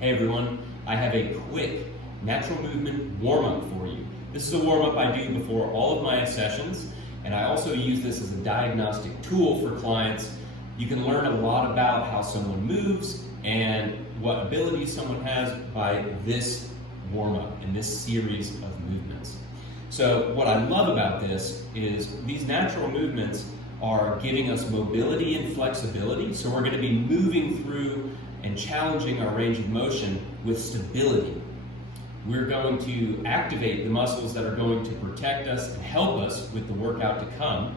Hey everyone, I have a quick natural movement warm-up for you. This is a warm-up I do before all of my sessions, and I also use this as a diagnostic tool for clients. You can learn a lot about how someone moves and what abilities someone has by this warm-up and this series of movements. So what I love about this is these natural movements are giving us mobility and flexibility, so we're going to be moving through and challenging our range of motion with stability. We're going to activate the muscles that are going to protect us and help us with the workout to come.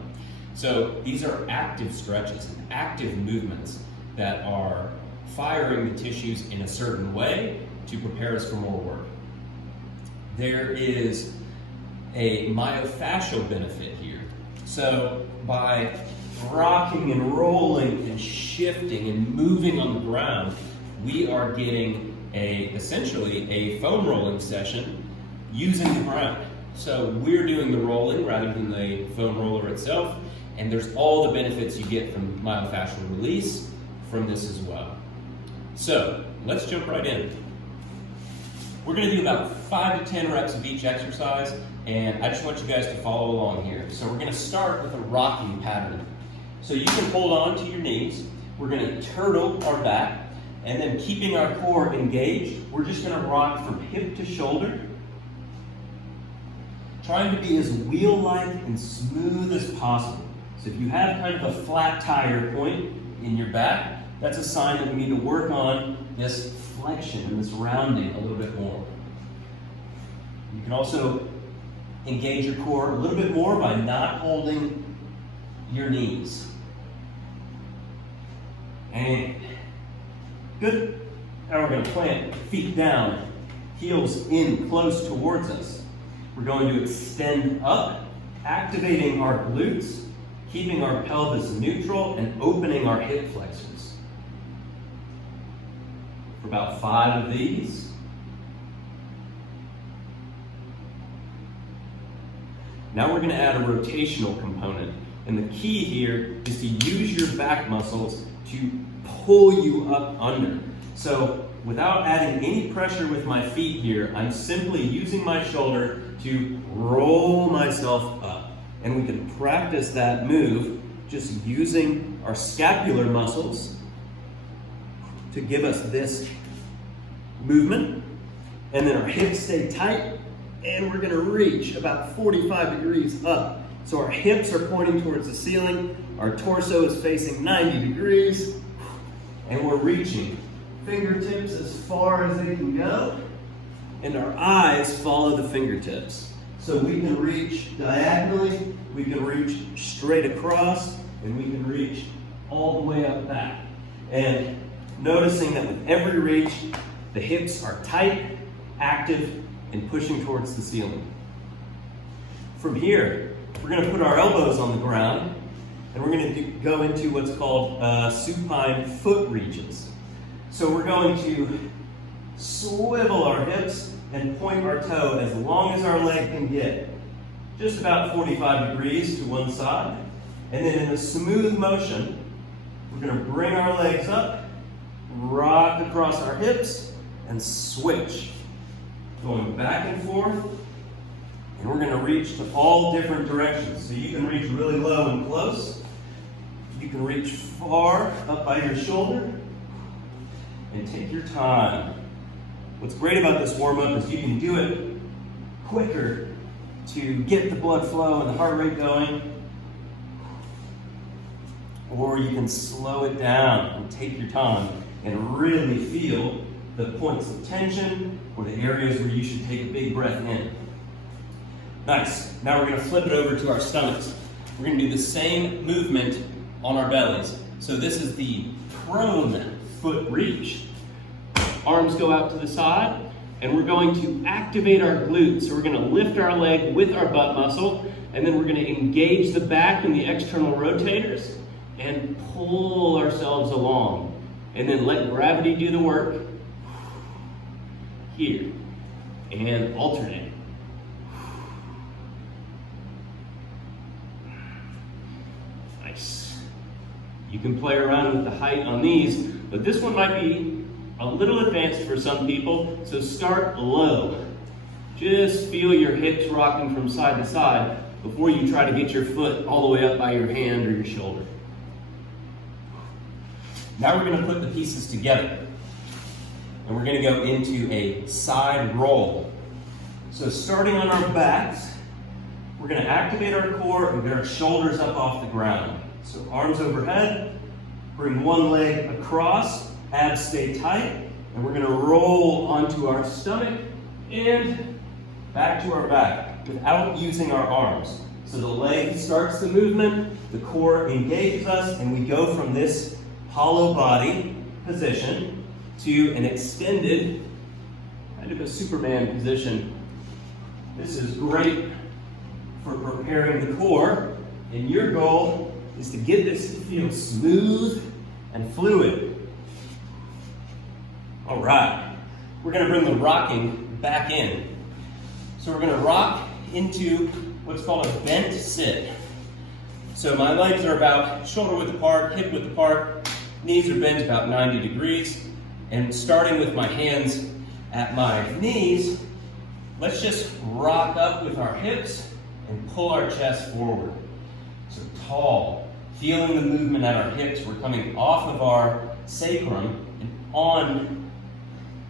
So these are active stretches and active movements that are firing the tissues in a certain way to prepare us for more work. There is a myofascial benefit here. So by rocking and rolling and shifting and moving on the ground, we are getting essentially a foam rolling session using the ground. So we're doing the rolling rather than the foam roller itself, and there's all the benefits you get from myofascial release from this as well. So let's jump right in. We're going to do about 5 to 10 reps of each exercise, and I just want you guys to follow along here. So we're going to start with a rocking pattern. So you can hold on to your knees. We're going to turtle our back, and then keeping our core engaged, we're just going to rock from hip to shoulder, trying to be as wheel-like and smooth as possible. So if you have kind of a flat tire point in your back, that's a sign that we need to work on this flexion and this rounding a little bit more. You can also engage your core a little bit more by not holding your knees. And good. Now we're going to plant feet down, heels in close towards us. We're going to extend up, activating our glutes, keeping our pelvis neutral, and opening our hip flexors. For about 5 of these. Now we're going to add a rotational component. And the key here is to use your back muscles to pull you up under. So without adding any pressure with my feet here, I'm simply using my shoulder to roll myself up. And we can practice that move just using our scapular muscles to give us this movement. And then our hips stay tight, and we're going to reach about 45 degrees up. So our hips are pointing towards the ceiling, our torso is facing 90 degrees, and we're reaching fingertips as far as they can go, and our eyes follow the fingertips. So we can reach diagonally, we can reach straight across, and we can reach all the way up back. And noticing that with every reach, the hips are tight, active, and pushing towards the ceiling. From here, we're going to put our elbows on the ground, and we're going to go into what's called supine foot reaches. So we're going to swivel our hips and point our toe as long as our leg can get, just about 45 degrees to one side. And then in a smooth motion, we're going to bring our legs up, rock across our hips, and switch. Going back and forth. And we're going to reach to all different directions. So you can reach really low and close. You can reach far up by your shoulder. And take your time. What's great about this warm-up is you can do it quicker to get the blood flow and the heart rate going. Or you can slow it down and take your time and really feel the points of tension or the areas where you should take a big breath in. Nice. Now we're going to flip it over to our stomachs. We're going to do the same movement on our bellies. So this is the prone foot reach. Arms go out to the side, and we're going to activate our glutes. So we're going to lift our leg with our butt muscle, and then we're going to engage the back and the external rotators and pull ourselves along. And then let gravity do the work. Here. And alternate. Nice. You can play around with the height on these, but this one might be a little advanced for some people, so start low. Just feel your hips rocking from side to side before you try to get your foot all the way up by your hand or your shoulder. Now we're going to put the pieces together, and we're going to go into a side roll. So starting on our backs, we're going to activate our core and get our shoulders up off the ground. So arms overhead, bring one leg across, abs stay tight, and we're going to roll onto our stomach and back to our back without using our arms. So the leg starts the movement, the core engages us, and we go from this hollow body position to an extended, kind of a Superman position. This is great for preparing the core, and your goal is to get this to feel smooth and fluid. All right, we're going to bring the rocking back in. So we're going to rock into what's called a bent sit. So my legs are about shoulder width apart, hip width apart, knees are bent about 90 degrees, and starting with my hands at my knees, let's just rock up with our hips and pull our chest forward. So tall, feeling the movement at our hips. We're coming off of our sacrum and on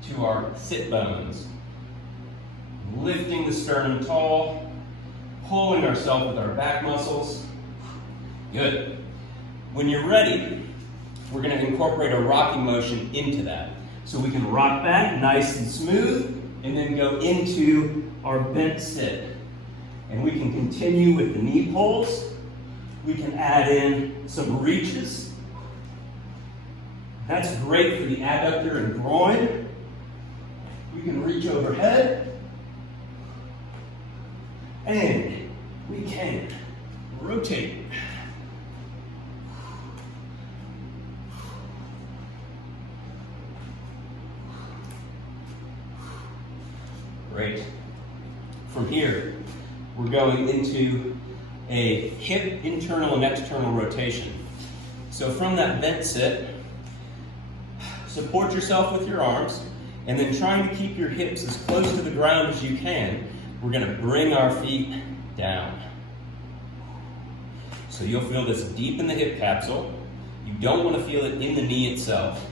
to our sit bones. Lifting the sternum tall, pulling ourselves with our back muscles. Good. When you're ready, we're going to incorporate a rocking motion into that. So we can rock back nice and smooth and then go into our bent sit. And we can continue with the knee pulls. We can add in some reaches. That's great for the adductor and groin. We can reach overhead. And we can rotate. Great. From here, we're going into a hip internal and external rotation. So from that bent sit, support yourself with your arms, and then trying to keep your hips as close to the ground as you can, we're going to bring our feet down. So you'll feel this deep in the hip capsule. You don't want to feel it in the knee itself.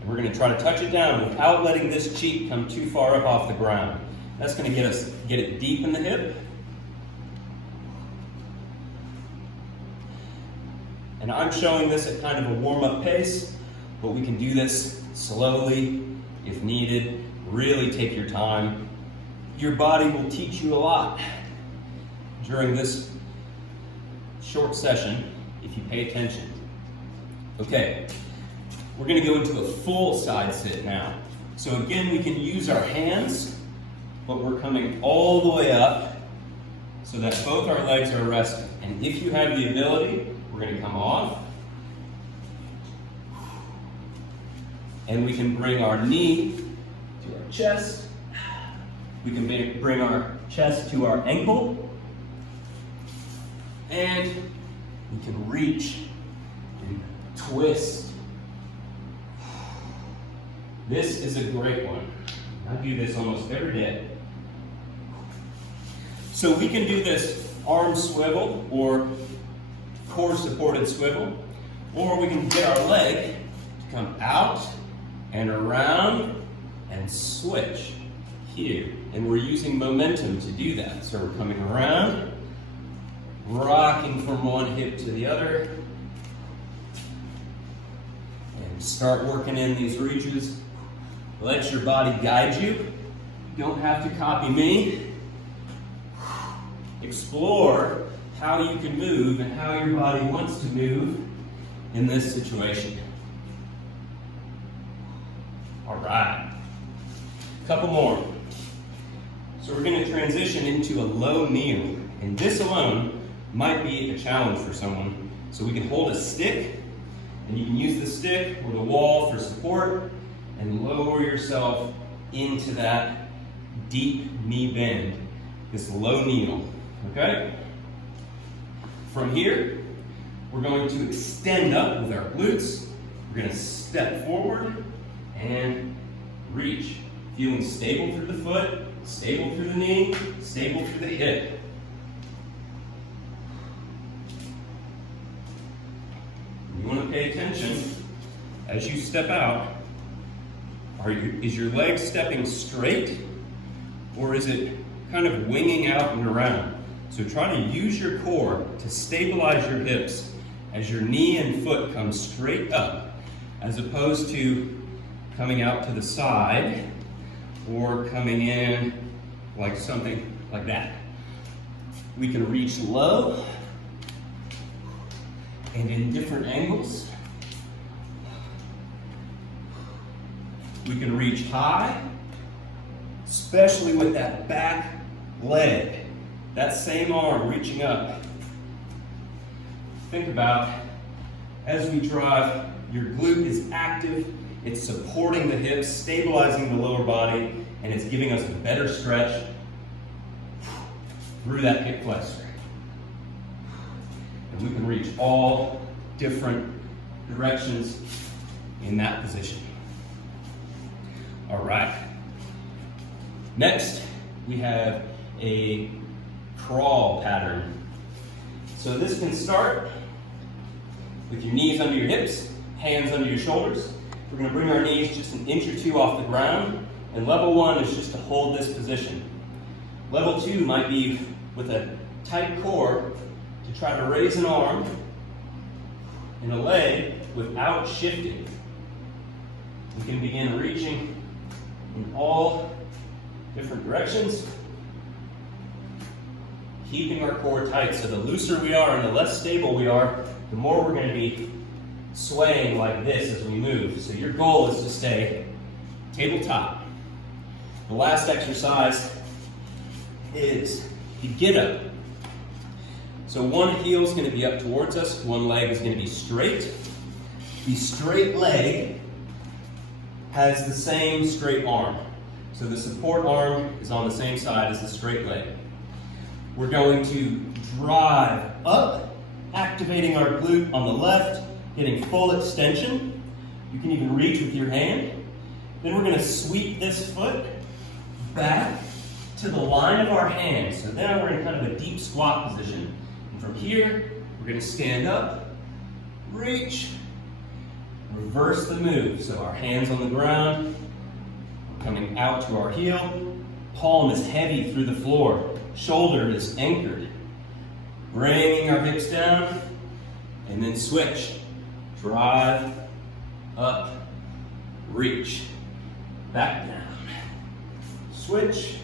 And we're going to try to touch it down without letting this cheek come too far up off the ground. That's going to get it deep in the hip. And I'm showing this at kind of a warm-up pace, but we can do this slowly if needed. Really take your time. Your body will teach you a lot during this short session if you pay attention. Okay, we're going to go into a full side sit now. So again, we can use our hands, but we're coming all the way up so that both our legs are resting. And if you have the ability, we're going to come off. And we can bring our knee to our chest. We can bring our chest to our ankle. And we can reach and twist. This is a great one. I do this almost every day. So we can do this arm swivel or core supported swivel, or we can get our leg to come out and around and switch here. And we're using momentum to do that. So we're coming around, rocking from one hip to the other, and start working in these reaches. Let your body guide you. You don't have to copy me. Explore how you can move and how your body wants to move in this situation. All right, a couple more. So we're going to transition into a low kneel, and this alone might be a challenge for someone. So we can hold a stick, and you can use the stick or the wall for support, and lower yourself into that deep knee bend, this low kneel, okay? From here, we're going to extend up with our glutes. We're We're gonna step forward and reach. Feeling stable through the foot, stable through the knee, stable through the hip. You want to pay attention as you step out. Is your leg stepping straight, or is it kind of winging out and around? So try to use your core to stabilize your hips as your knee and foot come straight up, as opposed to coming out to the side or coming in like something like that. We can reach low and in different angles. We can reach high, especially with that back leg, that same arm reaching up. Think about, as we drive, your glute is active, it's supporting the hips, stabilizing the lower body, and it's giving us a better stretch through that hip flexor. And we can reach all different directions in that position. All right. Next, we have a crawl pattern. So this can start with your knees under your hips, hands under your shoulders. We're going to bring our knees just an inch or two off the ground, and level one is just to hold this position. Level two might be with a tight core to try to raise an arm and a leg without shifting. We can begin reaching in all different directions, keeping our core tight. So the looser we are and the less stable we are, the more we're going to be swaying like this as we move. So your goal is to stay tabletop. The last exercise is the get up. So one heel is going to be up towards us, one leg is going to be straight. The straight leg has the same straight arm. So the support arm is on the same side as the straight leg. We're going to drive up, activating our glute on the left, getting full extension. You can even reach with your hand. Then we're going to sweep this foot back to the line of our hands. So now we're in kind of a deep squat position. And from here, we're going to stand up, reach, reverse the move. So our hands on the ground, coming out to our heel, palm is heavy through the floor, shoulder is anchored. Bringing our hips down, and then switch. Drive, up, reach, back down. Switch.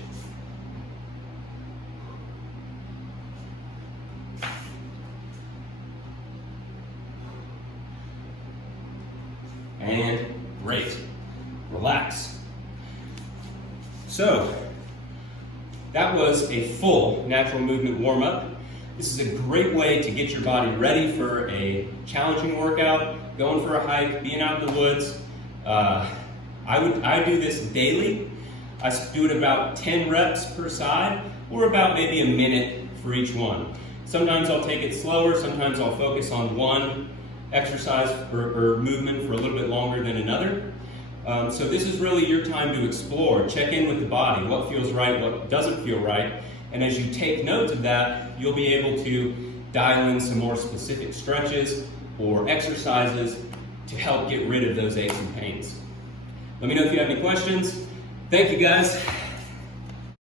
And great. Relax. So, that was a full natural movement warm-up. This is a great way to get your body ready for a challenging workout, going for a hike, being out in the woods. I do this daily. I do it about 10 reps per side, or about maybe a minute for each one. Sometimes I'll take it slower, sometimes I'll focus on one exercise or movement for a little bit longer than another. So this is really your time to explore, check in with the body, what feels right, what doesn't feel right. And as you take notes of that, you'll be able to dial in some more specific stretches or exercises to help get rid of those aches and pains. Let me know if you have any questions. Thank you guys.